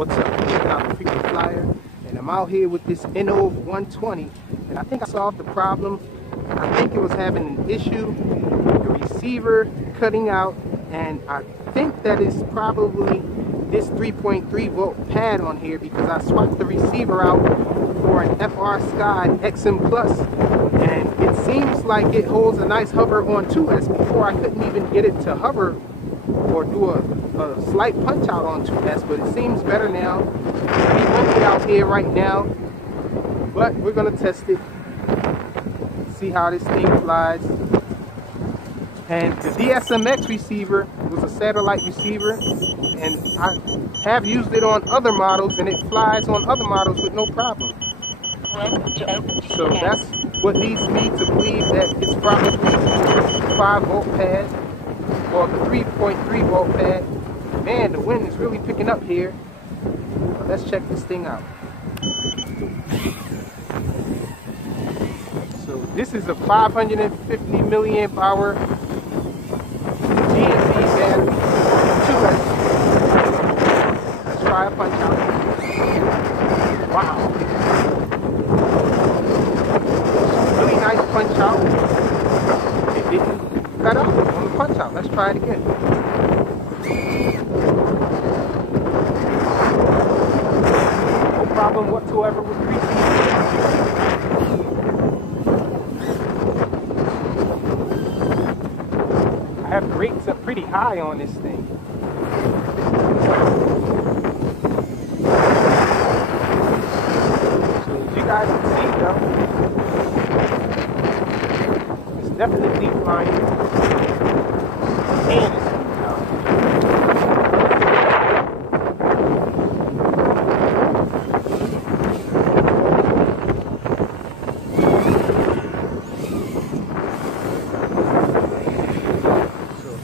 What's up? I'm the freaking flyer, and I'm out here with this Innov 120, and I think I solved the problem. I think it was having an issue with the receiver cutting out, and I think that is probably this 3.3 volt pad on here, because I swapped the receiver out for an FR Sky XM Plus, and it seems like it holds a nice hover on 2S. Before I couldn't even get it to hover or do a slight punch out on 2S, but it seems better now. Pretty windy out here right now, but we're gonna test it, see how this thing flies. And the DSMX receiver was a satellite receiver, and I have used it on other models, and it flies on other models with no problem. So that's what leads me to believe that it's probably this 5 volt pad or the 3.3 volt pad. Man, the wind is really picking up here. But let's check this thing out. So this is a 550 milliamp hour GNB battery, 2S. Let's try a punch out. Wow. Really nice punch out. It didn't cut out on the punch out. Let's try it again. No problem whatsoever with the receiver. I have the rates up pretty high on this thing. So as you guys can see though, it's definitely flying. And it's out.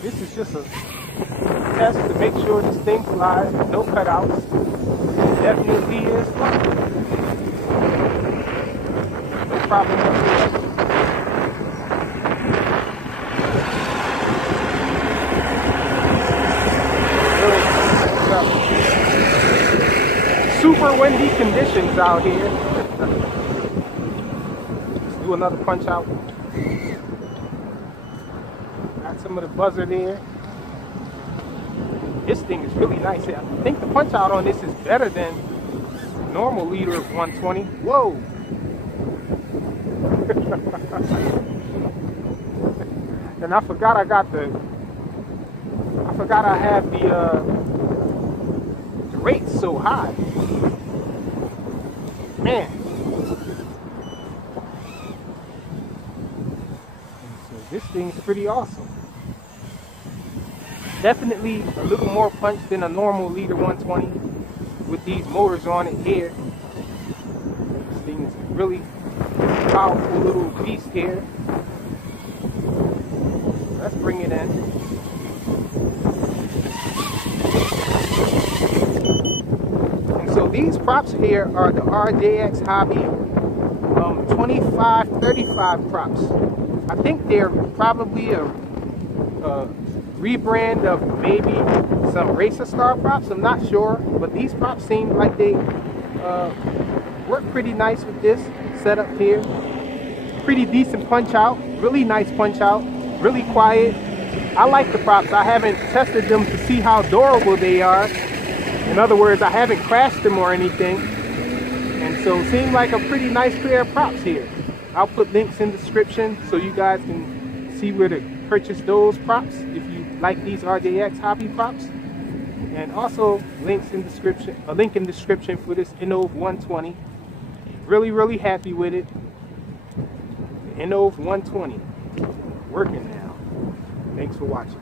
This is just a test to make sure this thing flies, no cutouts. It definitely is flying. No problem whatsoever. Super windy conditions out here. Let's do another punch out. Got some of the buzzer there. This thing is really nice. I think the punch out on this is better than normal leader of 120. Whoa! And I forgot I have the rates so high. Man. So this thing's pretty awesome. Definitely a little more punch than a normal leader 120 with these motors on it here. This thing is a really powerful little beast here. Let's bring it in. And so these props here are the RJXhobby 2535 props. I think they're probably a rebrand of maybe some Racer Star props. I'm not sure, but these props seem like they work pretty nice with this setup here. Pretty decent punch out, really nice punch out, really quiet. I like the props. I haven't tested them to see how durable they are. In other words, I haven't crashed them or anything. And so it seems like a pretty nice pair of props here. I'll put links in the description so you guys can see where to purchase those props if you like these RJXhobby props. And also links in description, a link in the description for this Innov 120. Really happy with it. The Innov 120 working now. Thanks for watching.